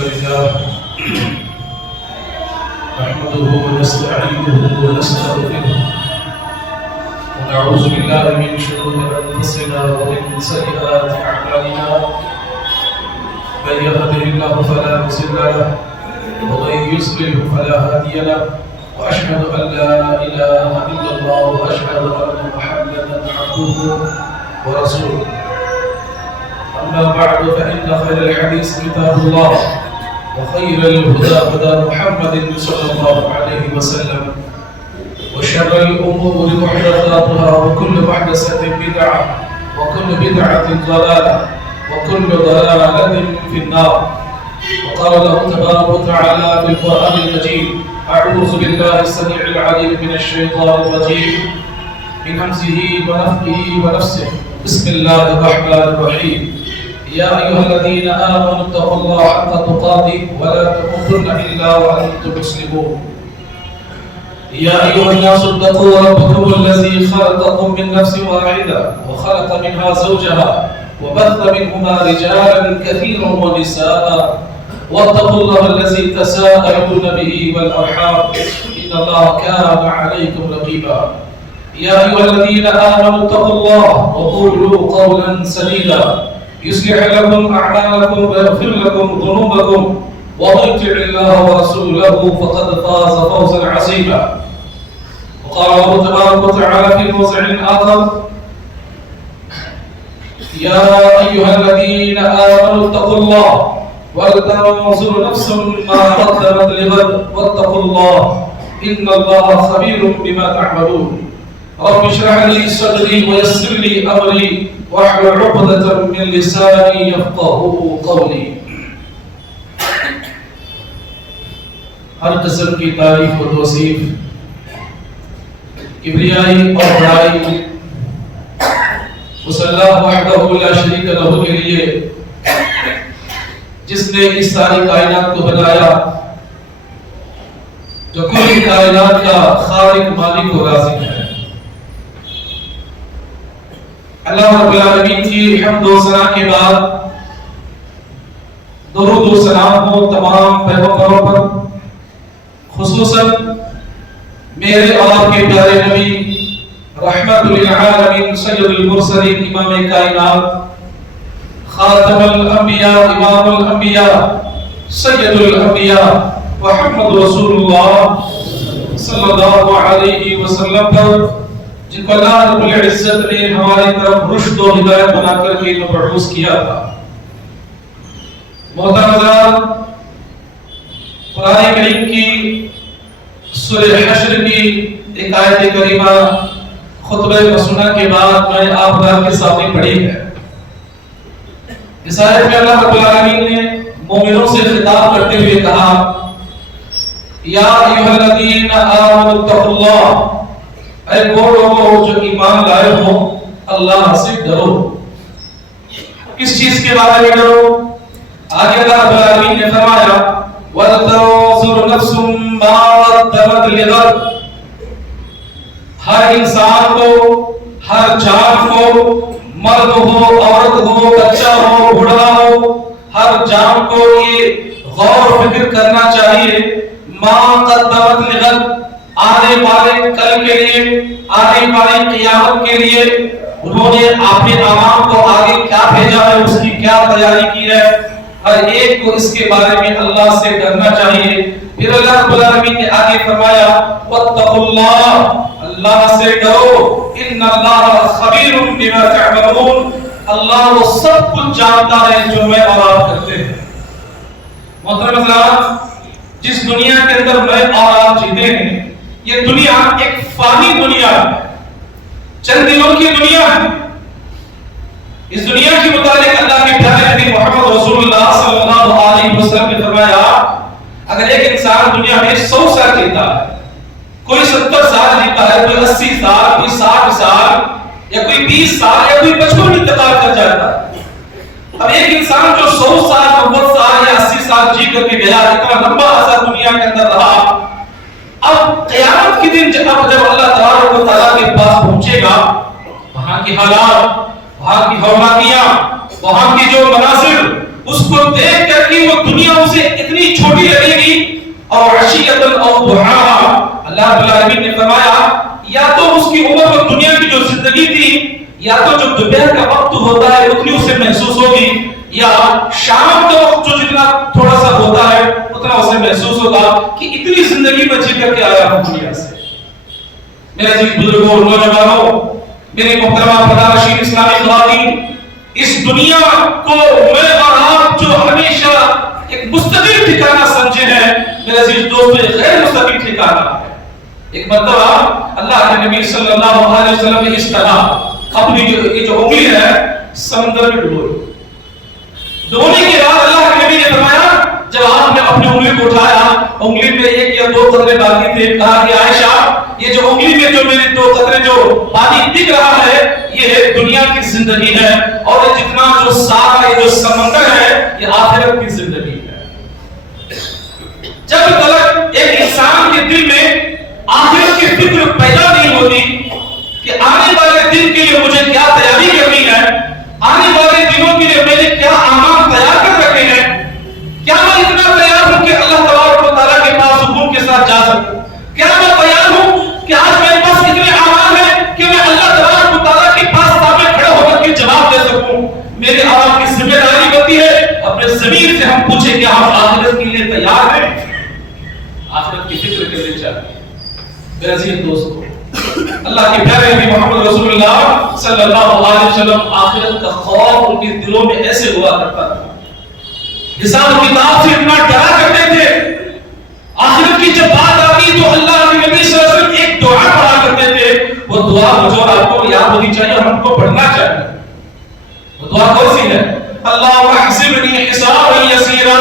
لله نحمده ونستعينه ونستغفره ونعوذ بالله من شرور أنفسنا ومن سيئات أعمالنا من يهده الله فلا مضل له ومن يضلل فلا هادي له وأشهد أن لا إله إلا الله وأشهد أن محمدا عبده ورسوله أما بعد فإن خير الحديث كتاب الله وخير الهدى هدى محمد صلى الله عليه وسلم وشر الأمور محدثاتها وكل محدثة بدعة وكل بدعة ضلالة وكل ضلالة في النار. وقال له تبارك وتعالى في القرآن المجيد: أعوذ بالله السميع العليم من الشيطان الرجيم من همزه ونفخه ونفسه. بسم الله الرحمن الرحيم. يا أيها الذين آمنوا اتقوا الله حق تقاته ولا تموتن إلا وأنتم مسلمون. يا أيها الناس اتقوا ربكم الذي خلقكم من نفس واحدة وخلق منها زوجها وبث منهما رجالا كثيرا ونساء واتقوا الله الذي تساءلون به والأرحام إن الله كان عليكم رقيبا. يا أيها الذين آمنوا اتقوا الله وقولوا قولا سديدا يصلح لكم أعمالكم ويغفر لكم ذنوبكم ومن يطع الله ورسوله فقد فاز فوزا عظيما. وقال الله تبارك وتعالى في موضع آخر: يا أيها الذين آمنوا اتقوا الله ولتنظر نفس ما قدمت لغد واتقوا الله إن الله خبير بما تعملون. رب اشرح لي صدري ويسر لي أمري واحلل عقدة من لساني يفقهوا قولي. ہر قسم کی تعریف و توصیف کبریائی اور بڑائی اس اللہ وحدہ لا شریک لہ کے لیے جس نے اس ساری کائنات کو بنایا، جو کل کائنات کا خالق مالک و رازق ہے. اللہ رب العالمین کی حمد و ثنا کے بعد درود و سلام ہو تمام پیغمبروں پر، خصوصاً میرے اور آپ کے پیارے نبی رحمت للعالمین سید المرسلین امام کائنات خاتم الانبیاء امام الانبیاء سید الانبیاء محمد رسول اللہ صلی اللہ علیہ وسلم پر، جن کو اللہ رب العزت نے ہماری طرف رشد و ہدایت بنا کر کے مبعوث کیا تھا. محترم حضرات، قرآن کریم کی سورہ حشر کی ایک آیت کریمہ خطبہ مسنہ کے بعد میں آپ کے سامنے پڑھی ہے. اس آیت میں اللہ رب العالمین نے مومنوں سے خطاب کرتے ہوئے کہا: یا ایھا الذین آمنوا اتقوا اللہ، اے وہ لوگوں جو ایمان لائے ہو اللہ سے ڈرو. کس چیز کے بارے میں ڈرو؟ آگے اللہ رب العالمین نے فرمایا: وَلْتَنظُرْ نَفْسٌ مَّا قَدَّمَتْ لِغَدٍ. ہر انسان کو، ہر جان کو، مرد ہو عورت ہو بچہ ہو بوڑھا ہو، ہر جان کو یہ غور و فکر کرنا چاہیے مَّا قَدَّمَتْ لِغَدٍ، آنے والے کل کے لیے، آنے والی قیامت کے لیے انہوں نے اپنے اعمال کو آگے کیا بھیجا ہے، اس کی کیا تیاری کی ہے. ہر ایک کو اس کے بارے میں اللہ سے ڈرنا چاہیے. پھر اللہ رب العالمین نے آگے فرمایا: واتقوا اللہ، اللہ سے ڈرو، ان اللہ خبیر بما تعملون، اللہ وہ سب کچھ جانتا ہے جو میں اور آپ کرتے ہیں. محترم حضرات، جس دنیا کے اندر میں اور آپ جیتے ہیں یہ دنیا ایک فانی دنیا ہے، چند دنوں کی دنیا ہے. اس دنیا کے متعلق اللہ کے پیارے نبی محمد رسول اللہ صلی اللہ علیہ وسلم نے فرمایا: اگر ایک انسان دنیا میں 100 سال جیتا ہے، کوئی 70 سال جیتا ہے، کوئی 80 سال، کوئی 60 سال، یا کوئی 20 سال، یا کوئی 55 میں انتقال کر جاتا ہے. اب ایک انسان جو 100 سال 90 سال یا 80 سال جی کر کے گیا، اتنا لمبا عرصہ دنیا کے اندر رہا، اب قیامت کے دن جب اللہ تبارک و تعالیٰ کے پاس پہنچے گا، وہاں کی حالات، وہاں کی حوالاتیاں، وہاں کی جو مناظر، اس کو دیکھ کر کے وہ دنیا اس سے اتنی چھوٹی لگے گی. اور عشیۃ او ضحاہا، اللہ رب العالمین نے فرمایا یا تو اس کی عمر اور دنیا کی جو زندگی تھی یا تو جو دوپہر کا وقت ہوتا ہے اتنی اسے محسوس ہوگی، یا شام کا وقت جو جتنا تھوڑا سا ہوتا ہے اتنا اسے محسوس ہوگا کہ اتنی زندگی میں جی کر کے آیا ہوں دنیا سے. میرے عزیز بزرگوں اور نوجوانوں، میرے محترمہ پردہ نشین اسلامی خواتین، اس دنیا کو میں اور آپ جو ہمیشہ ایک مستقل ٹھکانہ سمجھے ہیں، میرے عزیز دوستو ایک غیر مستقل ٹھکانہ ہے. ایک مرتبہ اللہ کے نبی صلی اللہ علیہ وسلم نے اس طرح اپنی جو انگلی ہے سمندر میں ڈبوئی. ڈبونے کے بعد اللہ کے نبی نے فرمایا جب آپ نے اپنی انگلی کو اٹھایا، انگلی میں ایک یا دو قطرے باقی تھے، کہا کہ عائشہ یہ جو انگلی میں جو میرے دو قطرے جو پانی دکھ رہا ہے یہ دنیا کی زندگی ہے، اور یہ جتنا جو سارا یہ جو سمندر ہے یہ آخرت کی زندگی ہے. جب تک ایک انسان کے دل میں آخرت کی فکر پیدا نہیں ہوتی کہ آنے والے دن کے لیے مجھے کیا تیاری کرنی ہے، آنے والے دنوں کے لیے میں نے کیا اعمال تیار کر رکھے ہیں، کیا میں اتنا تیار ہوں کہ اللہ تبارک و تعالیٰ کے پاس سکون کے ساتھ جا سکوں، کیا میں تیار ہوں کہ آج میرے پاس اتنے اعمال ہیں کہ میں اللہ تبارک و تعالیٰ کے پاس سامنے کھڑا ہو کر کے جواب دے سکوں. میرے آپ کی ذمہ داری بنتی ہے اپنے ضمیر سے ہم پوچھیں کہ ہم آخرت کے لیے تیار ہیں، آخرت کی فکر کرنی چاہیے. میرے عزیز دوستو، اللہ کے پیارے نبی محمد رسول اللہ صلی اللہ علیہ وسلم آخرت کا خوف ان کے دلوں میں ایسے ہوا کرتا تھا، حساب کتاب سے اتنا ڈرا کرتے تھے. آخرت کی جب بات آتی تو اللہ کے نبی صلی اللہ علیہ وسلم ایک دعا پڑھا کرتے تھے. وہ دعا مجھے اور آپ کو یاد ہونی چاہیے، ہم کو پڑھنا چاہیے. وہ دعا کون سی ہے؟ اللہم احسبنی حسابا یسیرا.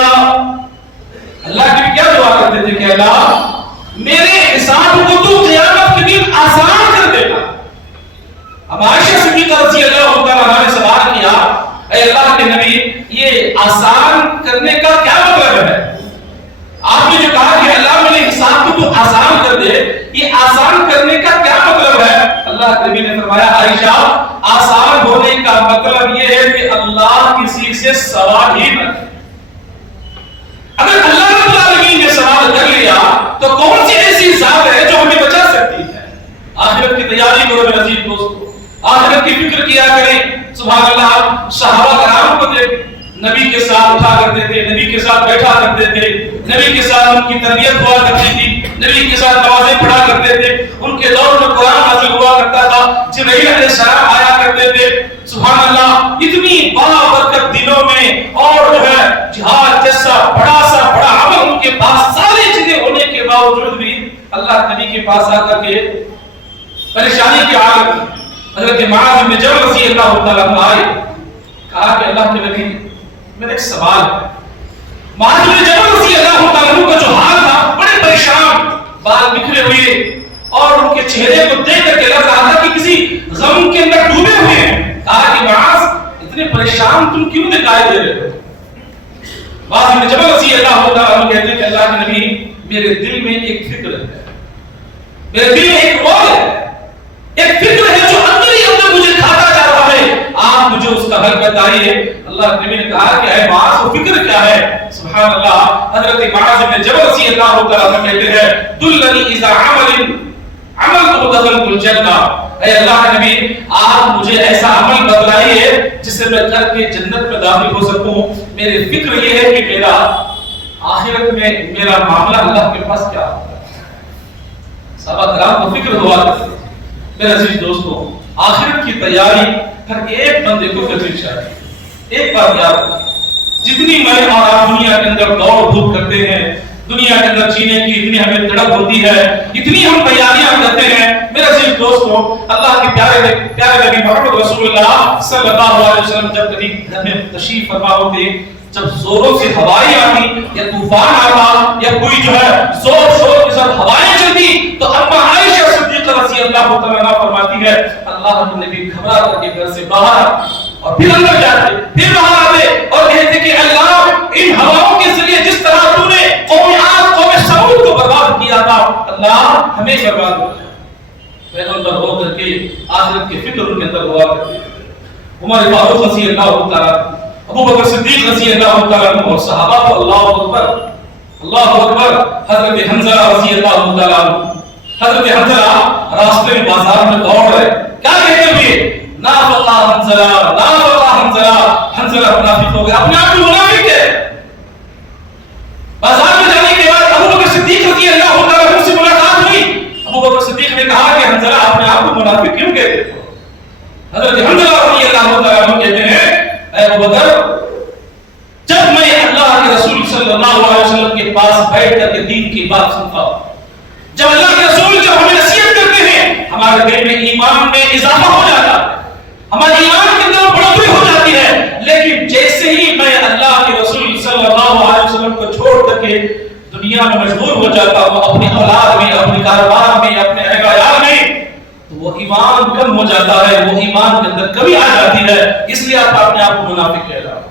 اللہ کی کیا دعا کرتے تھے کہ اللہ میرے حساب کو تو قیامت کے دن آسان کر دینا. اب عائشہ صدیقہ رضی اللہ عنہا نے سوال کیا اے اللہ کے نبی یہ آسان کرنے کا کیا مطلب ہے؟ آپ نے جو کہا کہ اللہ میرے حساب کو تو آسان کر دے، یہ آسان کرنے کا کیا مطلب ہے؟ اللہ کے نبی نے فرمایا عائشہ آسان ہونے کا مطلب یہ ہے کہ اللہ کسی سے سوال ہی نہ کرے. اگر اللہ رب العالمین نے سوال کر لیا تو کون سی ایسی ذات ہے جو ہمیں بچا سکتی ہے؟ آخرت کی تیاری کرو میرے عزیز دوستو، آخرت کی فکر کیا کریں. سبحان اللہ، صحابہ کرام کو دیکھ، نبی کے ساتھ اٹھا کرتے تھے، نبی کے ساتھ بیٹھا کرتے تھے، نبی کے ساتھ ان کی تربیت ہوا کرتی تھی، نبی کے ساتھ نمازیں پڑھا کرتے تھے، ان کے دور میں قرآن نازل ہوا کرتا تھا، جبرائیل علیہ السلام آیا کرتے تھے. سبحان اللہ، اتنی بابرکت دنوں میں اور جو ہے جہاد جیسا بڑا عمل ان کے پاس ساری چیزیں ہونے کے باوجود بھی اللہ نبی کے پاس آ کر کے پریشانی کی حالت میں حضرت معاذ بن جبل رضی اللہ تعالیٰ عنہ آئے، کہا کہ اللہ کے نبی میرا ایک سوال ہے. معاذ بن جبل رضی اللہ تعالیٰ عنہ کا جو حال تھا، بڑے پریشان، بال بکھرے ہوئے اور ان کے چہرے کو دیکھ کر کے لگ رہا تھا کہ کسی غم کے اندر ڈوبے ہوئے ہیں. کہا کہ معاذ اتنے پریشان تم کیوں دکھائی دے رہے ہو؟ معاذ بن جبل رضی اللہ تعالیٰ عنہ کہتے ہیں کہ اللہ کے نبی میرے دل میں ایک فکر ہے، میرے دل میں ایک موت ہے، ایک فکر ہے جو اندر ہی اندر مجھے کھاتا جا رہا ہے، آپ مجھے اس کا حل بتائیے. اللہ کے نبی نے کہا کہ اے معاذ وہ فکر کیا ہے؟ سبحان اللہ، حضرت معاذ بن جبل رضی اللہ تعالیٰ عنہ کہتے ہیں دلنی اذا عملت دخلت الجنہ. اے اللہ کے نبی آپ مجھے ایسا عمل بتلائیے جس سے میں کر کے جنت میں داخل ہو سکوں. میری فکر یہ ہے کہ میرا آخرت میں میرا معاملہ اللہ کے پاس کیا ہوگا. صحابہ کرام کو فکر ہوا کرتی. میرے عزیز دوستو، آخرت کی تیاری ہر ایک بندے کو کرنی چاہیے. ایک بات یاد رکھیں، جتنی میں اور آپ دنیا کے اندر دوڑ دھوپ کرتے ہیں، دنیا کے اندر جینے کی اتنی ہمیں تڑپ ہوتی ہے، اتنی ہم تیاریاں کرتے ہیں، میرے عزیز دوستو اللہ کے پیارے نبی محمد رسول اللہ صلی اللہ علیہ وسلم جب کبھی گھر میں تشریف فرما ہوتے، جب زوروں سے ہوائیں آتی یا طوفان آتا یا کوئی جو ہے زور شور کے ساتھ ہوائیں چلتی تو اما عائشہ صدیقہ رضی اللہ تعالیٰ عنہا فرماتی ہے اللہ کے نبی گھبرا کر کے گھر سے باہر اور پھر اندر جاتے، پھر باہر آتے اور کہتے کہ اللہ ان ہواؤں کے ذریعے جس طرح تو نے قوم عاد قوم ثمود کو برباد کیا تھا، اللہ ہمیں برباد کر دے. پیغمبر ہو کر کے آخرت کی فکر ان کے اندر ہوا کرتی ہے. عمر فاروق رضی اللہ تعالیٰ، ابو بکر صدیق رضی اللہ تعالیٰ عنہ اور صحابہ کو اللہ اکبر اللہ اکبر. حضرت حنظلہ رضی اللہ تعالیٰ عنہ، حضرت حنظلہ راستے میں بازار میں دوڑ رہے، کیا کہتے ہوئے؟ نافقہ حنظلہ، نافقہ حنظلہ. حنظلہ منافق ہو گیا، اپنے آپ کو منافق ہے. بازار میں جانے کے بعد ابو بکر صدیق رضی اللہ تعالیٰ عنہ سے ملاقات ہوئی. ابو بکر صدیق نے کہا کہ حنظلہ اپنے آپ کو منافق کیوں کہتے ہو؟ حضرت حنظلہ رضی اللہ تعالیٰ عنہ کہتے ہیں اے ابو بکر، جب میں اللہ کے رسول صلی اللہ علیہ وسلم کے پاس بیٹھ کر کے دین کی بات سنتا ہوں، جب اللہ کے رسول جب ہمیں نصیحت کرتے ہیں، ہمارے دل میں ایمان میں اضافہ ہو جاتا ہے، ہمارے ایمان کے اندر بڑھوتری ہو جاتی ہے. لیکن جیسے ہی میں اللہ کے رسول صلی اللہ علیہ وسلم کو چھوڑ کر کے دنیا میں مشغول ہو جاتا ہوں، اپنی اولاد میں، اپنے کاروبار میں، اپنے اہل عیال میں، تو وہ ایمان کم ہو جاتا ہے، وہ ایمان کے اندر کمی آ جاتی ہے. اس لیے آپ اپنے آپ کو منافق کہہ رہا ہوں.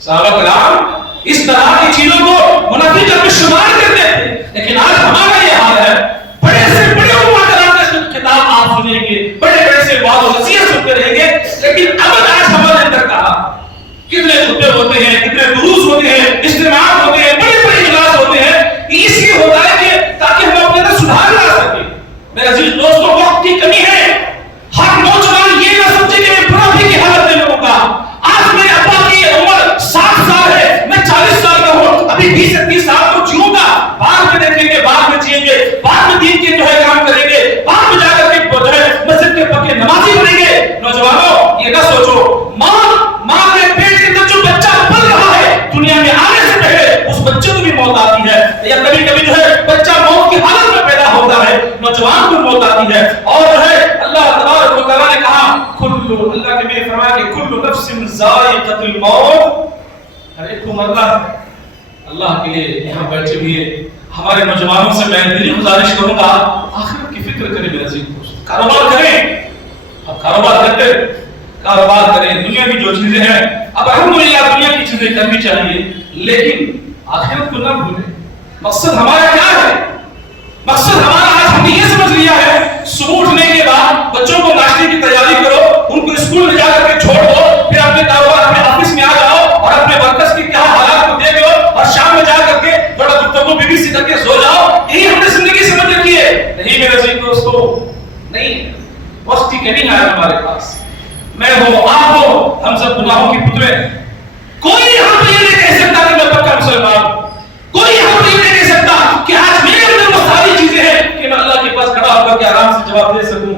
صحابہ کرام اس طرح کی چیزوں کو منافقت میں شمار کرتے تھے. لیکن آج ہمارا یہ حال ہے، بڑے سے بڑے علماء کرام کے کتاب آپ سنیں گے، بڑے بڑے سے وعظ و نصیحت سنتے رہیں گے، لیکن اب آج ہمارے اندر کہا کتنے خطبے ہوتے ہیں، کتنے دروس ہوتے ہیں، اجتماعات ہوتے ہیں، بڑے بڑے اجلاس ہوتے ہیں. اس لیے ہوتا ہے کہ تاکہ ہم اپنے اندر سدھار لا سکیں. میرے عزیز دوستوں، وقت کی کمی ہے. ہر نوجوان یہ نہ سمجھے کہ میں منافق کی حالت میں لوگوں کا. آج میرے ابا کی عمر 60 سال ہے، میں 40 سال کا ہوں، ابھی 20 سے 30 سال کو جیوں گا. بعد میں دیکھیں گے، بعد میں جیئیں گے، بعد میں دین کے جو ہے کام کریں گے، بعد میں جا کر کے جو ہے مسجد کے پکے نمازی بنیں گے. نوجوانوں یہ نہ سوچو ماں کے پیٹ کے اندر جو بچہ پل رہا ہے، دنیا میں آنے سے پہلے اس بچے کو بھی موت آتی ہے، یا کبھی کبھی جو ہے بچہ موت کی حالت میں پیدا ہوتا ہے، نوجوان کو موت آتی ہے. اور جو ہے اللہ تبارک و تعالیٰ نے کہا اللہ کے میرے فرمایا کہ کل نفس ذائقۃ الموت، ہر ایک کو مرنا ہے. اللہ کے لیے یہاں بیٹھے ہوئے ہمارے نوجوانوں سے میں دلی گزارش کروں گا، آخرت کی فکر کریں میرے عزیز دوست. کاروبار کریں، اب کاروبار کرتے کاروبار کریں، دنیا کی جو چیزیں ہیں اب الحمدللہ دنیا کی چیزیں کرنی چاہیے، لیکن آخرت کو نہ بھولیں. مقصد ہمارا کیا ہے؟ مقصد ہمارا آج ہم نے یہ سمجھ لیا ہے، صبح اٹھنے کے بعد بچوں کو ناشتے کی تیاری کرو، ان کو اسکول میں جا کر کے چھوڑ دو، پھر اپنے کاروبار اپنے آفس میں آ جاؤ اور اپنے ورکرز کی کیا حالات کو دیکھ لو، اور شام میں جا کر کے تھوڑا گفتگو بی بی سی کر کے سو جاؤ. یہی ہم نے زندگی سمجھ رکھی ہے. نہیں میرے عزیز دوستو، نہیں. وقت کی کمی ہے ہمارے پاس. میں ہوں، آپ ہو، ہم سب گناہوں کی پتلے. کوئی ہم یہ نہیں کہہ سکتا کہ میں پکا مسلمان ہوں. کوئی ہم یہ نہیں کہہ سکتا کہ آج میرے اندر وہ ساری چیزیں ہیں کہ میں اللہ کے پاس کھڑا ہو کر کے آرام سے جواب دے سکوں.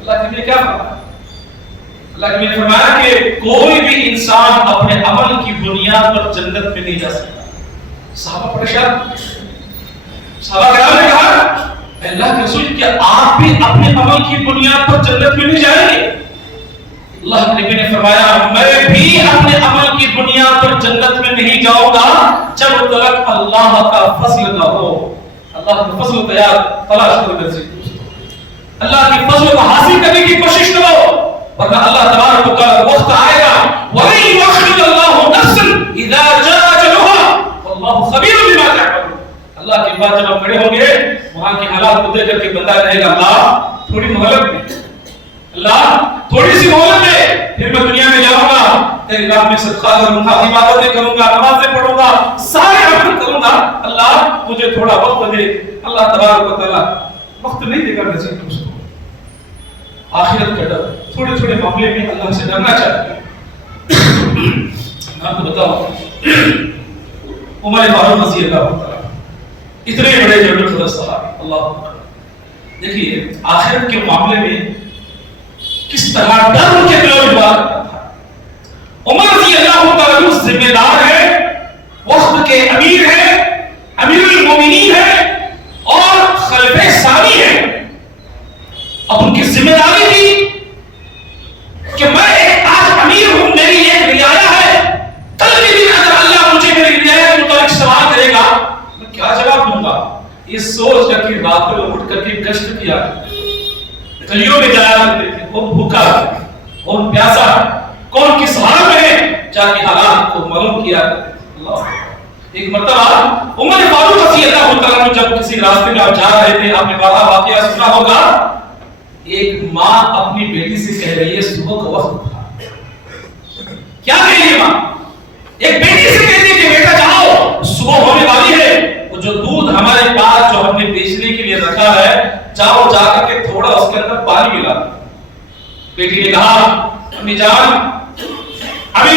اللہ کے لیے کیا فرمایا؟ اللہ کے لیے فرمایا کہ کوئی بھی انسان اپنے عمل کی بنیاد پر جنت میں نہیں جا سکتا. صحابہ پریشان، صحابہ کرام نے کہا اللہ کے رسول کیا آپ بھی اپنے عمل کی بنیاد پر جنت میں نہیں جائیں گے؟ اللہ کے نبی نے فرمایا میں بھی اپنے عمل کی بنیاد پر جنت میں نہیں جاؤں گا جب تک اللہ کا فضل نہ ہو. اللہ کا فضل تلاش کرو میرے دوستو. اللہ کی فضل کو حاصل کرنے کی کوشش کرو، ورنہ اللہ تبارک و تعالی وقت آئے گا وَلَن يُؤَخِّرَ اللَّهُ نَفْسًا إِذَا جَاءَ أَجَلُهَا وَاللَّهُ خَبِيرٌ بِمَا تَعْمَلُونَ. اللہ کے بعد جب ہم کھڑے ہوں گے وہاں کے حالات کو دیکھ کر کے بندہ کہے گا اللہ تھوڑی مہلت دے، اللہ تھوڑی سی مہلت دے، پھر میں دنیا میں جاؤں گا، تیری راہ میں صدقہ کروں گا، عبادتیں کروں گا، نمازیں پڑھوں گا، سارے عمل کروں گا، اللہ مجھے تھوڑا وقت دے. اللہ تبارک و تعالیٰ وقت نہیں دے گا میرے دوستوں. آخرت کا ڈر، تھوڑے تھوڑے معاملے میں اللہ سے ڈرنا چاہیے. میں آپ کو بتاؤں عمر فاروق رضی اللہ تعالیٰ اتنے بڑے جو صحابی، اللہ اکبر، دیکھیے آخرت کے معاملے میں کس طرح ڈر ان کے دلوں میں بات کرتا تھا. عمر رضی اللہ تعالیٰ ذمہ دار ہے، وقت کے امیر ہیں، امیر المومنین ہیں اور خلیفہ ثانی ہیں. اب ان کی ذمہ داری تھی کہ میں ایک آج امیر ہوں، میری ایک رعایا ہے، کل کے دن اگر اللہ مجھے میری رعایا کے متعلق سوال کرے گا میں کیا جواب دوں گا؟ یہ سوچ کر کے رات کو اٹھ کر کے گشت کیا، گلیوں میں جایا کرتے تھے. وہ بھوکا ہے، کون پیاسا ہے، کون کس حال میں ہے، جا کے حالات کو معلوم کیا کرتے تھے. اللہ. ایک مرتبہ عمر فاروق رضی اللہ تعالیٰ عنہ جب کسی راستے میں آپ جا رہے تھے، آپ نے بڑا واقعہ سنا ہوگا، ایک ماں اپنی بیٹی سے کہہ رہی ہے صبح کا وقت تھا. کیا کہہ رہی ہے ماں؟ ایک بیٹی سے کہتی ہے کہ بیٹا جاؤ صبح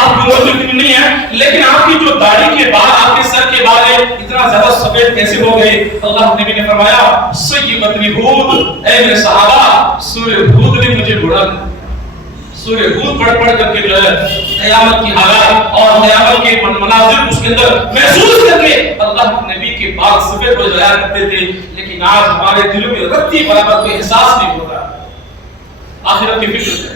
آپ کی عمر اتنی نہیں ہے لیکن آپ کی جو داڑھی کے بال آپ کے سر کے بال ہے اتنا زیادہ سفید کیسے ہو گئے؟ اللہ نبی نے فرمایا سیبتنی ہود، اے میرے صحابہ سورہ ہود نے مجھے بڑھا دیا۔ سورہ ہود پڑھ کر کے جو ہے قیامت کی حالات اور قیامت کے مناظر اس کے اندر محسوس کر کے اللہ نبی کے بال سفید ہو جایا کرتے تھے، لیکن آج ہمارے دلوں میں رتی برابر کوئی احساس نہیں ہوتا۔ آخرت کی فکر ہے،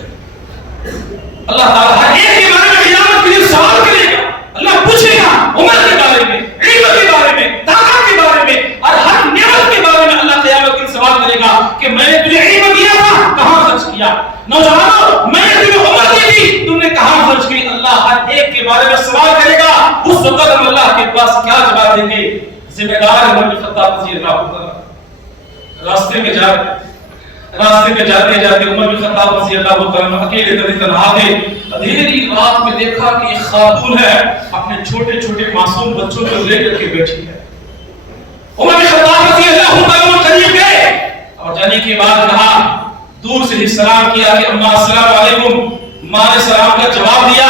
اللہ تعالیٰ ہر ایک کے بارے میں قیامت کے لیے سوال کرے گا، اللہ پوچھے گا عمر کے بارے میں، علم کے بارے میں، طاقت کے بارے میں، اور ہر نعمت کے بارے میں اللہ قیامت کے سوال کرے گا کہ میں نے تجھے علم دیا تھا کہاں خرچ کیا؟ نوجوانوں میں نے تمہیں عمر دی تھی تم نے کہاں خرچ کی؟ اللہ ہر ایک کے بارے میں سوال کرے گا۔ اس وقت ہم اللہ کے پاس کیا جواب دیں گے؟ ذمہ دار عمر بن خطاب رضی اللہ عنہ راستے میں جاتے عمر بن خطاب رضی اللہ عنہ اکیلے تنہا تھے، اندھیری رات میں دیکھا کہ ایک خاتون ہے اپنے چھوٹے چھوٹے معصوم بچوں کو لے کر کے بیٹھی ہے۔ عمر بن خطاب رضی اللہ عنہ قریب گئے اور جانے کے بعد کہا، دور سے ہی سلام کیا کہ اماں السلام علیکم، ماں نے سلام کا جواب دیا۔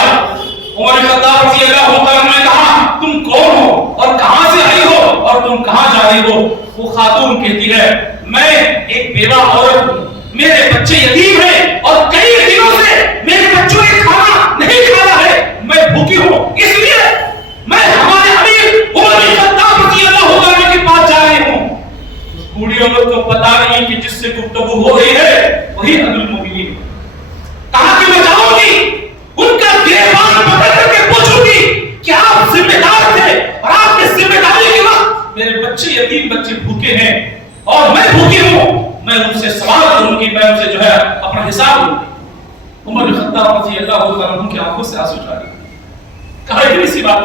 عمر بن خطاب رضی اللہ عنہ نے کہا تم کون ہو اور کہاں سے آئی ہو اور تم کہاں جا رہی ہو؟ وہ خاتون کہتی ہے میں ایک بیوہ عورت ہوں، میرے بچے یتیم ہیں اور کئی دنوں سے میرے بچوں نے کھانا نہیں کھایا ہے، میں بھوکی ہوں، اس لیے میں ہمارے امیر عمر بن خطاب رضی اللہ عنہ کے پاس جا رہی ہوں۔ بوڑھی عورت کو پتا نہیں کہ جس سے گفتگو ہو رہی ہے وہی امیر المومنین، کہا کہ میں جاؤں گی ان کا گریبان پکڑ کر کے پوچھوں گی کہ آپ ذمہ دار تھے اور آپ کی ذمہ داری کے وقت میرے بچے یتیم بچے بھوکے ہیں اور میں بھوکی ہوں، میں ان سے سوال کروں گی، میں ان سے جو ہے اپنا حساب لوں گی۔ عمر بن خطاب رضی اللہ عنہ کی آنکھوں سے آنسو جاری، کہا اتنی سی بات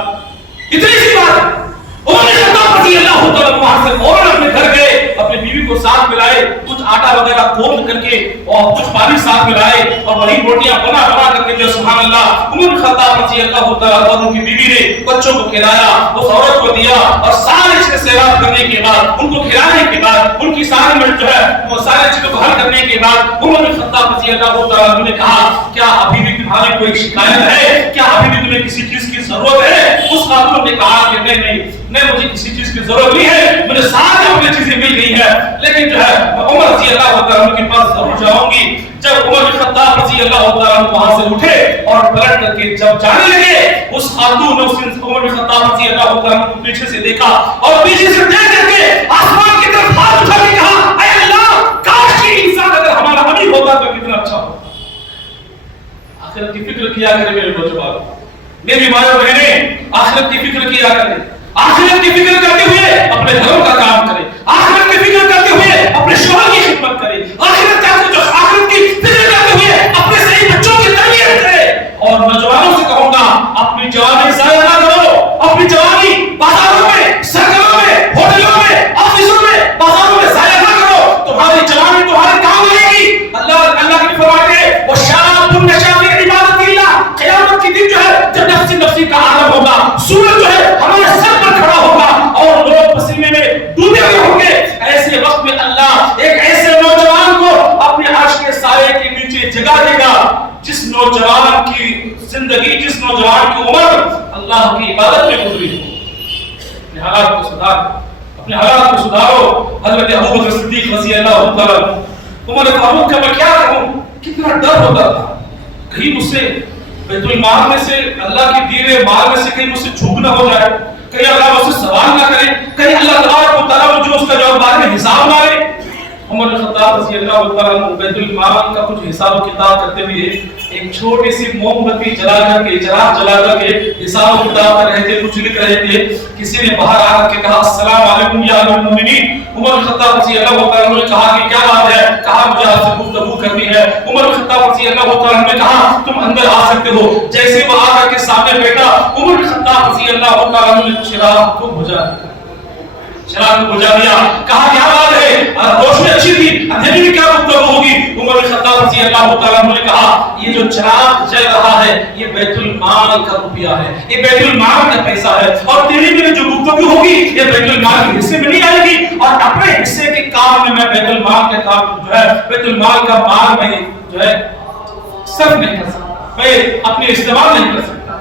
عمر بن خطاب رضی اللہ عنہ وہاں سے فوراً اپنے گھر گئے، اپنی بیوی کو ساتھ ملائے، کچھ آٹا وغیرہ کوٹ کر کے اور کچھ پانی ساتھ ملائے اور وہی روٹیاں بنا کر کے جو سبحان اللہ عمر بن خطاب رضی اللہ عنہ کی بیوی نے بچوں کو کھلایا، اس عورت کو دیا اور سارے اس کے سیراب کرنے کے بعد ان کو کھلانے کے بعد ان کی ساری میں جو ہے وہ سارے چیزوں کو حل کرنے کے بعد عمر بن خطاب رضی اللہ عنہ نے کہا کیا ابھی بھی تمہاری کوئی شکایت ہے؟ کیا ابھی بھی تمہیں کسی چیز کی ضرورت ہے؟ اس خاتون نے کہا کہ نہیں مجھے کسی چیز کی ضرورت نہیں ہے، مجھے ساری اپنی چیزیں مل گئی ہے، لیکن جو ہے میں عمر رضی اللہ عنہ کے پاس ضرور جاؤں گی۔ جب عمر بن خطاب رضی اللہ عنہ وہاں سے اٹھے اور پلٹ کر کے جب جانے لگے، اس خاتون نے عمر بن خطاب رضی اللہ عنہ کو پیچھے سے دیکھا اور پیچھے سے دیکھ کر کے آسمان کی طرف ہاتھ اٹھا کے کہا اے اللہ کاش یہ انسان اگر ہمارا امیر ہوتا تو کتنا اچھا ہوتا۔ آخرت کی فکر کیا کرے میرے نوجوان، میری ماں بہنیں، آخرت کی فکر کیا کرے، آخرت کی فکر کرتے ہوئے اپنے گھروں کا کام کرے، آخرت کی فکر کرتے ہوئے اپنے شوہر کی خدمت کرے، آخرت کی فکر کرتے ہوئے اپنے صحیح بچوں کی تربیت کرے۔ اور نوجوانوں سے کہوں گا اپنی جوانی ضائع نہ کرو، اپنی جوانی بازاروں میں، سرکلوں میں، ہوٹلوں میں، آفسوں میں، بازاروں میں ضائع نہ کرو، تمہاری جوانی تمہارے کام آئے گی۔ اللہ کی فرماتے ہیں وَشَابٌ نَشَأَ فِي عِبَادَةِ اللَّهِ، قیامت کے دن جو ہے جب نفسی کا عالم ہوگا، سورج جو ہے ہمارے سر پر کھڑا ہوگا اور لوگ پسینے میں ڈوبے ہوئے ہوں گے، ایسے وقت میں اللہ ایک ایسے نوجوان کو اپنے عرش کے سائے کے نیچے جگہ دے گا جس نوجوان کی زندگی، جس نوجوان کی عمر اللہ کی عبادت میں گزری ہو۔ اپنے حالات کو سدھارو، اپنے حالات کو سدھارو۔ حضرت ابوبکر صدیق رضی اللہ عنہ، عمر فاروق کا میں کیا کہوں، کتنا ڈر ہوتا تھا کہیں مجھ سے بیت المال میں سے، اللہ کی دیے ہوئے مال میں سے کہیں مجھ سے جھوک نہ ہو جائے، کہیں اللہ مجھ سے سوال نہ کرے، کہیں اللہ تبارک و تعالیٰ مجھے اس کا جواب بعد میں حساب نہ لے۔ عمر بن خطاب رضی اللہ عنہ بیت المال کا کچھ حساب و کتاب کرتے ہوئے ایک چھوٹی سی موم بتی جلا کر کے، چراغ جلا کر کے حساب و کتاب کر رہے تھے، کچھ لکھ رہے تھے۔ کسی نے باہر آ کر کے کہا السلام علیکم یا امیر المومنین۔ عمر بن خطاب رضی اللہ عنہ نے کہا کہ کیا بات ہے؟ کہا مجھے آپ سے گفتگو کرنی ہے۔ عمر بن خطاب رضی اللہ عنہ نے کہا تم اندر آ سکتے ہو۔ جیسے وہ آ کر کے سامنے بیٹھا، عمر بن خطاب رضی اللہ عنہ نے چراغ کو بجھا دیا، چراغ کو بجھا دیا، کہا کیا بات ہے؟ روشنی اچھی تھی، اندھیری میں کیا گفتگو ہوگی؟ عمر بن خطاب رضی اللہ عنہ نے کہا یہ جو چراغ جل رہا ہے یہ بیت المال کا روپیہ ہے، یہ بیت المال کا پیسہ ہے، اور تیری میں جو گفتگو ہوگی یہ بیت المال کے حصے میں نہیں آئے گی، اور اپنے حصے کے کام میں بیت المال کے کام جو ہے بیت المال کا مال میں جو ہے صرف نہیں کر سکتا، میں اپنے استعمال نہیں کر سکتا۔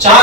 4